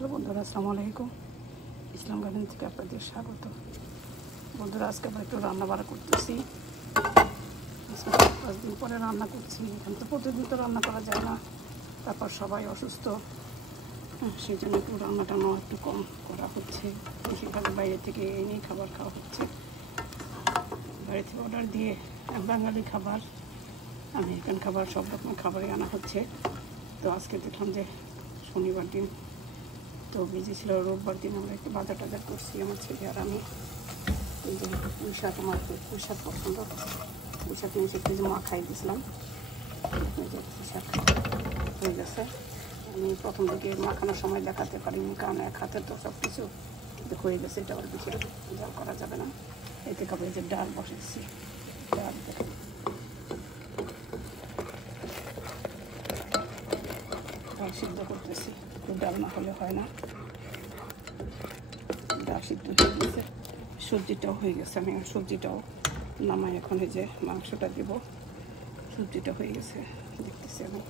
Hello বন্ধুরা, আসসালামু আলাইকুম। ইসলাম গার্ডেন থেকে আপনাদের স্বাগত। বন্ধুরা, আজকে আমরা একটু রান্না বান্না করতেছি। 5 দিন পরে রান্না করছি। এখান তো প্রতিদিন তো রান্না করা যায় না, তারপর সবাই অসুস্থ, সেই জন্য একটু রান্না টান্না একটু কম করা হচ্ছে। বেশিরভাগ বাইরে থেকে এনে খাবার খাওয়া হচ্ছে, বাইরে থেকে অর্ডার দিয়ে। বাঙালি খাবার, আমেরিকান খাবার, সব রকমের খাবারই আনা হচ্ছে। তো আজকে দেখলাম যে শনিবার দিন, তো বিজি ছিল। রোববার দিন আমরা একটু বাজার টাজার করছি আমার ছেলে আর আমি। এই যে পুঁই শাক, আমার পুঁই শাক পছন্দ, পুঁই শাক নিয়ে একটু যে মাখাই দিয়েছিলাম। এই যে পুঁই শাক হয়ে গেছে। আমি প্রথম দিকে মাখানোর সময় দেখাতে পারিনি, কারণ এক হাতে তো সব কিছু হয়ে গেছে। এটা আবার বেশি জাল করা যাবে না। এতে খাবে যে ডাল বসেছি, ডাল দেখেন ডাল সিদ্ধ করতেছি। একটু ডাল না হলে হয় না। ডাল সিদ্ধ হয়ে গেছে, সবজিটাও হয়ে গেছে। আমি সবজিটাও নামাই এখন। এই যে মাংসটা দেবো, সবজিটা হয়ে গেছে দেখতেছি। আমি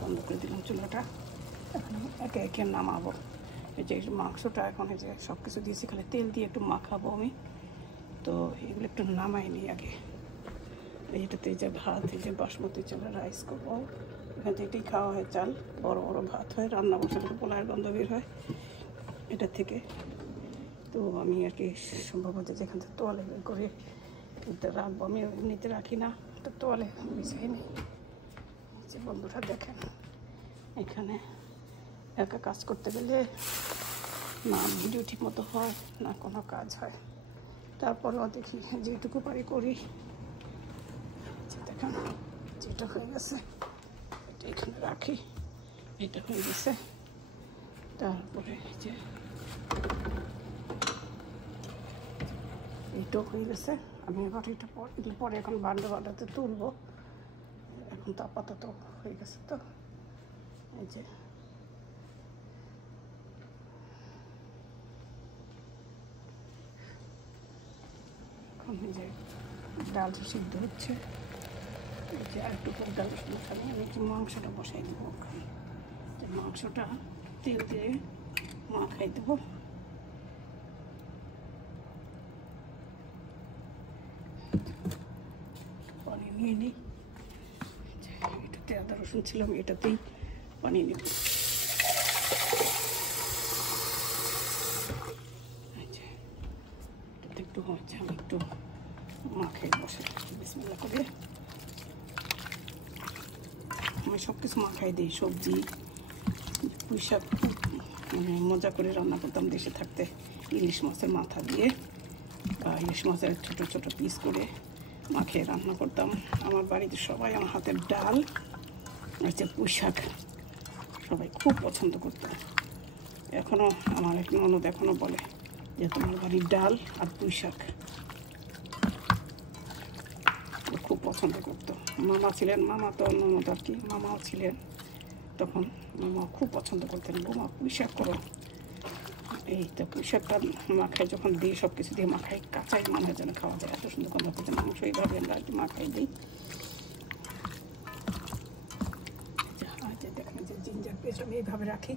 বন্ধ করে দিলাম চুলাটা। এখন একে একে নামাবো। এই যে মাংসটা এখন এই যে সব কিছু দিয়েছি, খালি তেল দিয়ে একটু মাখাবো আমি। তো এগুলো একটু নামাই নিই আগে। এটাতে এই যে ভাত, এই যে বাসমতি চালের রাইস করবো। এখান থেকে এটাই খাওয়া হয়, চাল বড় বড় ভাত হয়, রান্না বসে পোলার গন্ধ বের হয় এটা থেকে। তো আমি আর কি সম্ভব হচ্ছে যেখান থেকে তোয়ালে বের করে এটা রাখবো। আমি এমনিতে রাখি না, তো তোয়ালে বিছাই নেই। যে বন্ধুরা দেখেন, এখানে একা কাজ করতে গেলে না ভিডিও ঠিক মতো হয়, না কোনো কাজ হয়। তারপরেও দেখি যেটুকু পারি করি। দেখেন যেটা হয়ে গেছে এটা এখানে রাখি, এটা হয়ে গেছে। তারপরে যে এইটাও হয়ে গেছে। আমি এবার এটা পরে এখন বান্ডাতে তুলবো। এখন তো আপাতত হয়ে গেছে। তো এই যে এখন এই যে ডাল সিদ্ধ হচ্ছে। এই যে আর একটু ডাল বসানো, আমি একটু মাংসটা বসাই দেবো ওখানে। মাংসটা তেল দিয়ে মাখাই দেবো। পানি নিয়ে নিই। এটাতে আদা রসুন ছিল, আমি এটাতেই পানি নেব। এটাতে একটু হচ্ছে, আমি একটু মাখাই বসে বিসমিল্লাহ করে। আমি সব কিছু মাখাই দিই, সবজি, পুঁই শাক। মজা করে রান্না করতাম দেশে থাকতে, ইলিশ মাছের মাথা দিয়ে বা ইলিশ মাছের ছোটো ছোটো পিস করে মাখিয়ে রান্না করতাম। আমার বাড়িতে সবাই আমার হাতের ডাল আর যে পুঁই শাক সবাই খুব পছন্দ করতো। এখনও আমার এক ননদ এখনও বলে যে তোমার বাড়ির ডাল আর পুঁই শাক খুব পছন্দ করতো। মামা ছিলেন, মামা তো ননদ আর কি, মামাও ছিলেন তখন। মামা খুব পছন্দ করতেন, বৌমা পুঁই শাক করো। এই তো পুঁই শাকটা মাখাই যখন দিই, সব কিছু দিয়ে মাখাই, কাঁচাই মনে হয় যেন খাওয়া যায়, এত সুন্দর গন্ধ করতে। মাংস এইভাবে আমরা একটু মাখাই দিই। দেখেন যে জিঞ্জার পেস্ট আমি এইভাবে রাখি,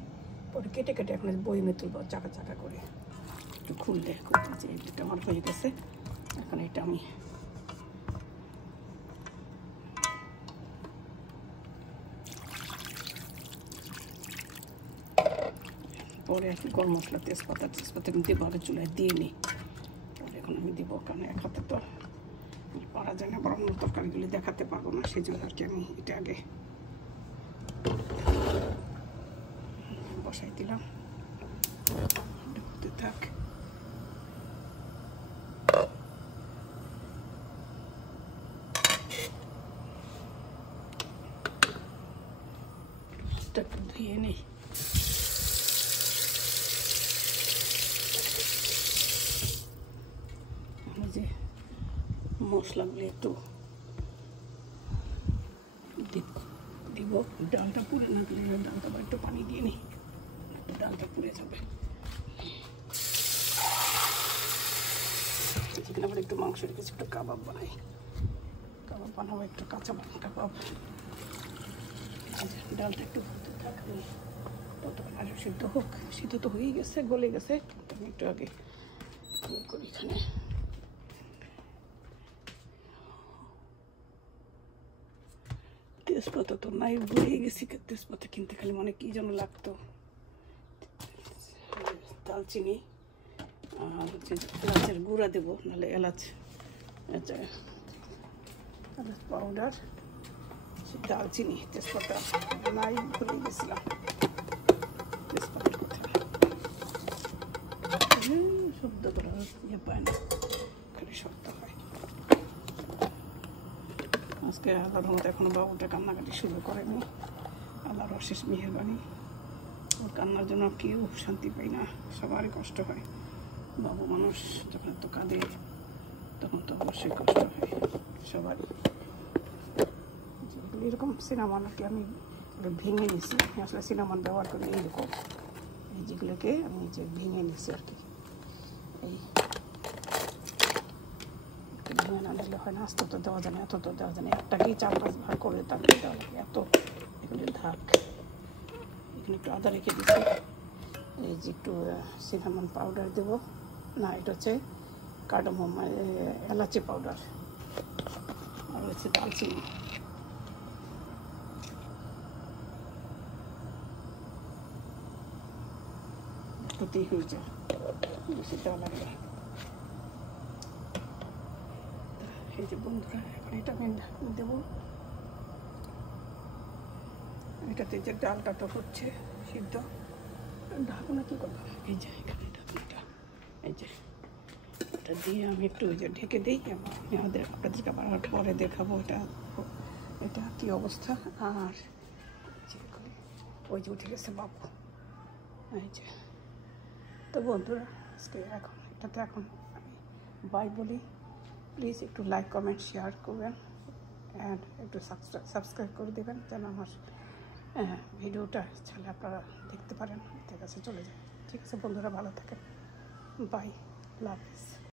পরে কেটে কেটে এখন বইমে তুলব চাকা চাকা করে। একটু খুললে যে এটা আমার হয়ে গেছে। এখন এটা আমি পরে আর কি গরম মশলা, তেজপাতা আমি দেবো, আগে চুলায় দিয়ে নিই। পরে এখন আমি দেবো, কারণ এক হাতে তো পারা যায় না, বড় অন্য তরকারিগুলি দেখাতে পারবো না, সেই জন্য আর কি আমি এটা আগে বসাই দিলাম। হতে থাক। একটু ধুয়ে নেই। যে মশলাগুলি একটু দিব। ডালটা পুড়ে না দিলে, ডালটা আবার একটু পানি দিয়ে নিই, ডালটা পুড়ে যাবে। চিকেন আবার একটু মাংস রেখেছি, একটু কাবাব বানাই। কাবাব বানাবো, একটু কাঁচা কাবাব। ডালটা একটু হতে থাকবে। ততক্ষণ আলু সিদ্ধ হোক। সিদ্ধ তো হয়েই গেছে, গলে গেছে। আমি একটু আগে করি এখানে তেজপাতা তো নাই, ভুলে গেছি। তেজপাতা কিনতে খালি মনে কি যেন লাগতো। দালচিনি আর হচ্ছে এলাচের গুঁড়া দেবো, নাহলে এলাচ পাউডার, দালচিনি, তেজপাতা নাই, ভুলে গেছিলাম তেজপাতার কথা। শব্দ করার ইয়ে পায় না, খালি শব্দ হয়। আজকে আল্লাহর রহমতে এখনো বাবুটা কান্নাকাটি শুরু করেনি। আল্লাহর অশেষ মেহেরবানি। ওর কান্নার জন্য কেউ শান্তি পাই না, সবারই কষ্ট হয়। বাবু মানুষ যখন এত কাঁদে তখন তো অবশ্যই কষ্ট হয় সবারই। যেগুলো এরকম সিনেমানকে আমি ভেঙে নিয়েছি, আসলে সিনেমান ব্যবহার করি এইরকম, এই যেগুলোকে আমি যে ভেঙে নিয়েছি আর কি। এই ভেঙে না নিলে হয় না, আস্তে তো দেওয়া যায় না, এত তো দেওয়া যায় না। একটাকেই 4-5 ভাগ করে তারপরে দেওয়া লাগে, এত এগুলো ধাক। এখানে একটু আদা রেখে দিচ্ছি। এই যে একটু সিনামন পাউডার দেবো, না এটা হচ্ছে কার্ডামম, এলাচি পাউডার, আর হচ্ছে দালচিনি। হতেই হয়েছে, বেশি দেওয়া লাগবে। এই যে বন্ধুরা, এখন এটা আমি দেবো। এটাতে যে ডালটা তো হচ্ছে সিদ্ধ, ঢাকনা কী করবো, এই যে এখানে ঢাকনাটা, এই যে এটা দিয়ে আমি একটু ওই যে ঢেকে দিই। আপনাদেরকে আবার পরে দেখাবো এটা কী অবস্থা। আর ওই যে উঠে গেছে বাবু, এই যে। তো বন্ধুরা, আজকে এটাতে এখন আমি বাই বলি। প্লিজ একটু লাইক, কমেন্ট, শেয়ার করবেন, অ্যান্ড একটু সাবস্ক্রাইব করে দেবেন, যেন আমার ভিডিওটা ছাড়লে আপনারা দেখতে পারেন, ঠিক আছে, চলে যায়। ঠিক আছে বন্ধুরা, ভালো থাকেন, বাই, লাভ ইউ।